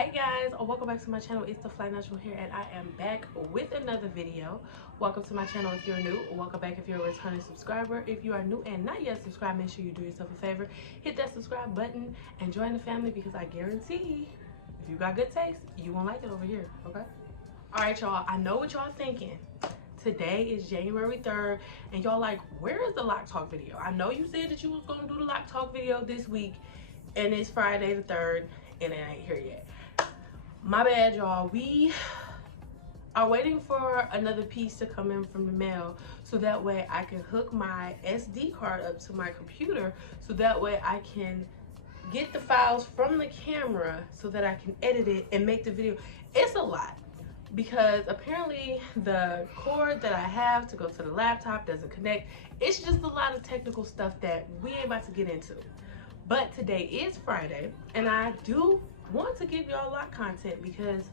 Hey guys, welcome back to my channel. It's the Fly Natural here, and I am back with another video. Welcome to my channel if you're new. Welcome back if you're a returning subscriber. If you are new and not yet subscribed, make sure you do yourself a favor, hit that subscribe button and join the family, because I guarantee if you got good taste, you won't like it over here. Okay, all right y'all, I know what y'all thinking. Today is January 3rd and y'all like, where is the Loc Talk video? I know you said that you was gonna do the Loc Talk video this week, and it's Friday the 3rd and it ain't here yet. My bad y'all. We are waiting for another piece to come in from the mail, so that way I can hook my SD card up to my computer, so that way I can get the files from the camera so that I can edit it and make the video. It's a lot, because apparently the cord that I have to go to the laptop doesn't connect. It's just a lot of technical stuff that we ain't about to get into. But today is Friday, and I do want to give y'all Loc content, because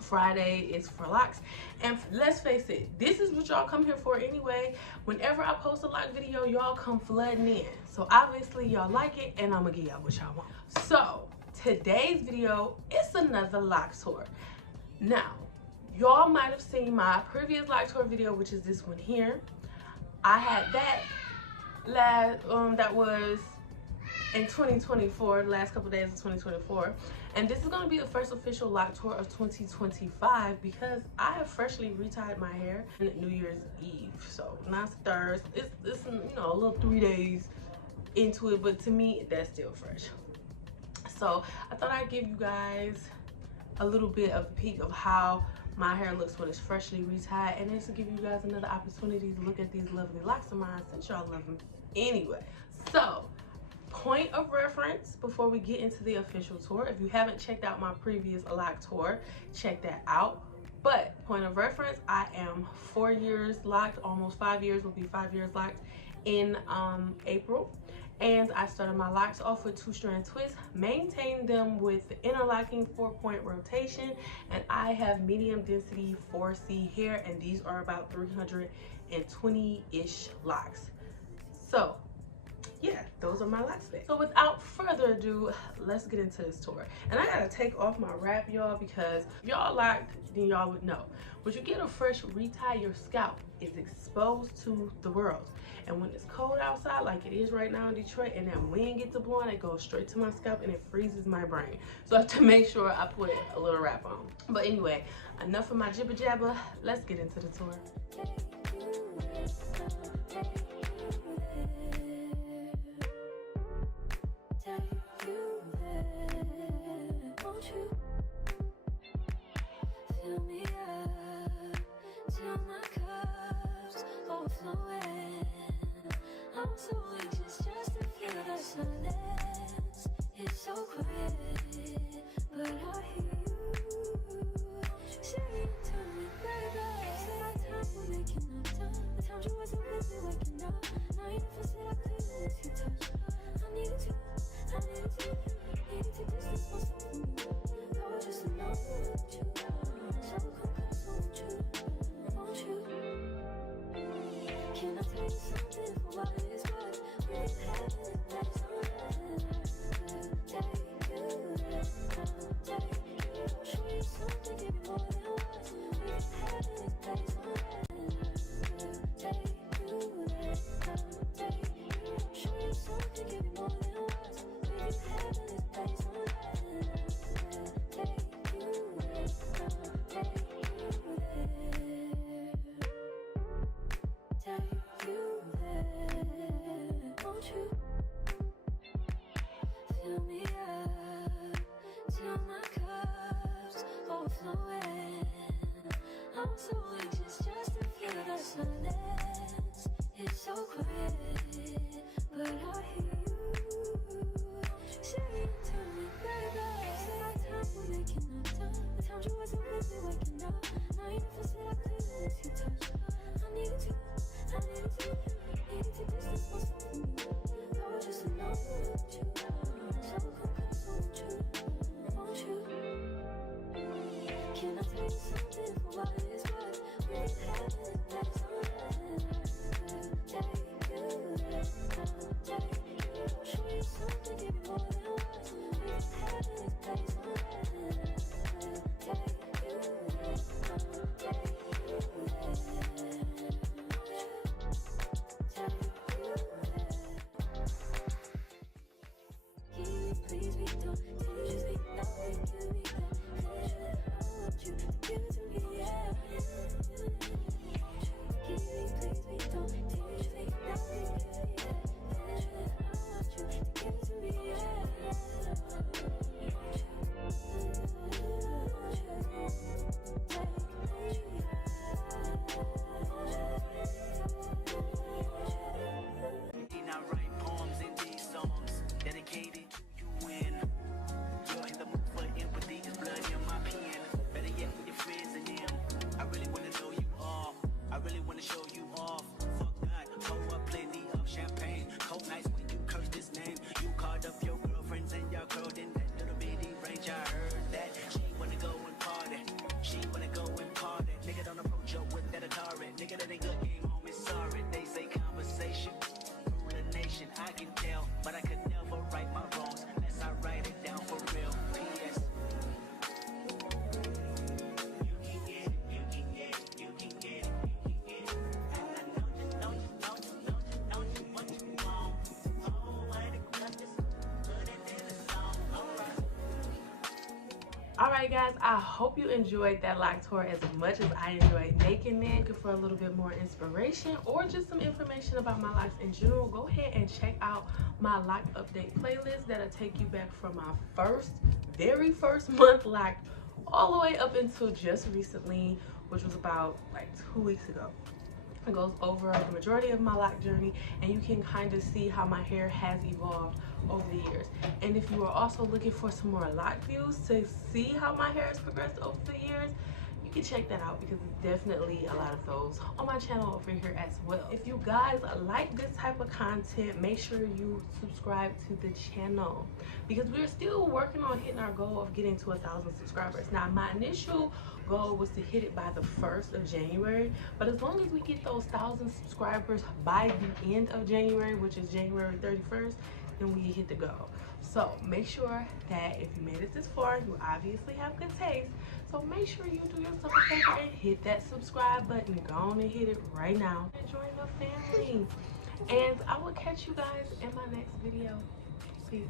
Friday is for Locs. And let's face it, this is what y'all come here for anyway. Whenever I post a Loc video, y'all come flooding in. So obviously y'all like it, and I'm gonna give y'all what y'all want. So today's video is another Loc tour. Now, y'all might have seen my previous Loc tour video, which is this one here. I had that that was in 2024, the last couple days of 2024, and this is going to be the first official Loc tour of 2025, because I have freshly retied my hair on New Year's Eve. So now it's Thursday. It's you know, a little 3 days into it, but to me that's still fresh. So I thought I'd give you guys a little bit of a peek of how my hair looks when it's freshly retied, and it's to give you guys another opportunity to look at these lovely locks of mine, since y'all love them anyway. So point of reference before we get into the official tour, if you haven't checked out my previous Loc tour, check that out. But point of reference, I am 4 years locked, almost 5 years, will be 5 years locked in April. And I started my locks off with 2-strand twists, maintained them with the interlocking 4-point rotation, and I have medium density 4C hair, and these are about 320-ish locks. So yeah, those are my Loc specs. So without further ado, let's get into this tour. And I gotta take off my wrap, y'all, because if y'all locked, then y'all would know. When you get a fresh retie, your scalp is exposed to the world. And when it's cold outside, like it is right now in Detroit, and that wind gets to blowing, it goes straight to my scalp and it freezes my brain. So I have to make sure I put a little wrap on. But anyway, enough of my jibber jabber. Let's get into the tour. I'm so anxious just to feel the silence. It's so quiet, but I hear you saying to me, baby, say our time, we're making up time. The times you wasn't with me waking up. Now you never said I couldn't if you touch. I needed to distance myself from you. I was just alone with you, so come close, won't you? Won't you? Can I tell you something for what it is worth? We've had it, that's all right. Take you there, show you something, give you more than words. We've had it, that's all right. Take you there, show you something, give you more than words. We've had it, that's all right. Take you there, won't you? Fill me up till my cup's overflowing. I'm so anxious just to feel the silence. It's so quiet, but I hear you saying to me, baby, say our time, we're making up time. The times you wasn't with me waking up. Now you never said I couldn't if you touch. I needed to distance myself from you. I was just alone with you, so come close, won't you? Won't you? Can I tell you something for what it is worth? We've had it, that's all right. Take but I could never right my wrongs unless I write it down for real. P.S. You can get it, you can get it, you can get it, you can get it. I know you what you want. Oh, I declare this, put it in the song. Alright. Alright guys, I hope you enjoyed that lock tour as much as I enjoyed making it. For a little bit more inspiration or just some information about my locks in general, go ahead and check out my lock update playlist. That'll take you back from my very first month locked all the way up until just recently, which was about like 2 weeks ago. It goes over the majority of my lock journey, and you can kind of see how my hair has evolved over the years. And if you are also looking for some more lock views to see how my hair has progressed over the years, you can check that out because there's definitely a lot of those on my channel over here as well. If you guys like this type of content, make sure you subscribe to the channel because we're still working on hitting our goal of getting to 1,000 subscribers. Now, my initial goal was to hit it by the 1st of January, but as long as we get those 1,000 subscribers by the end of January, which is January 31st, then we hit the goal. So make sure that if you made it this far, you obviously have good taste. So make sure you do yourself a favor and hit that subscribe button. Go on and hit it right now and join the family. And I will catch you guys in my next video. Peace.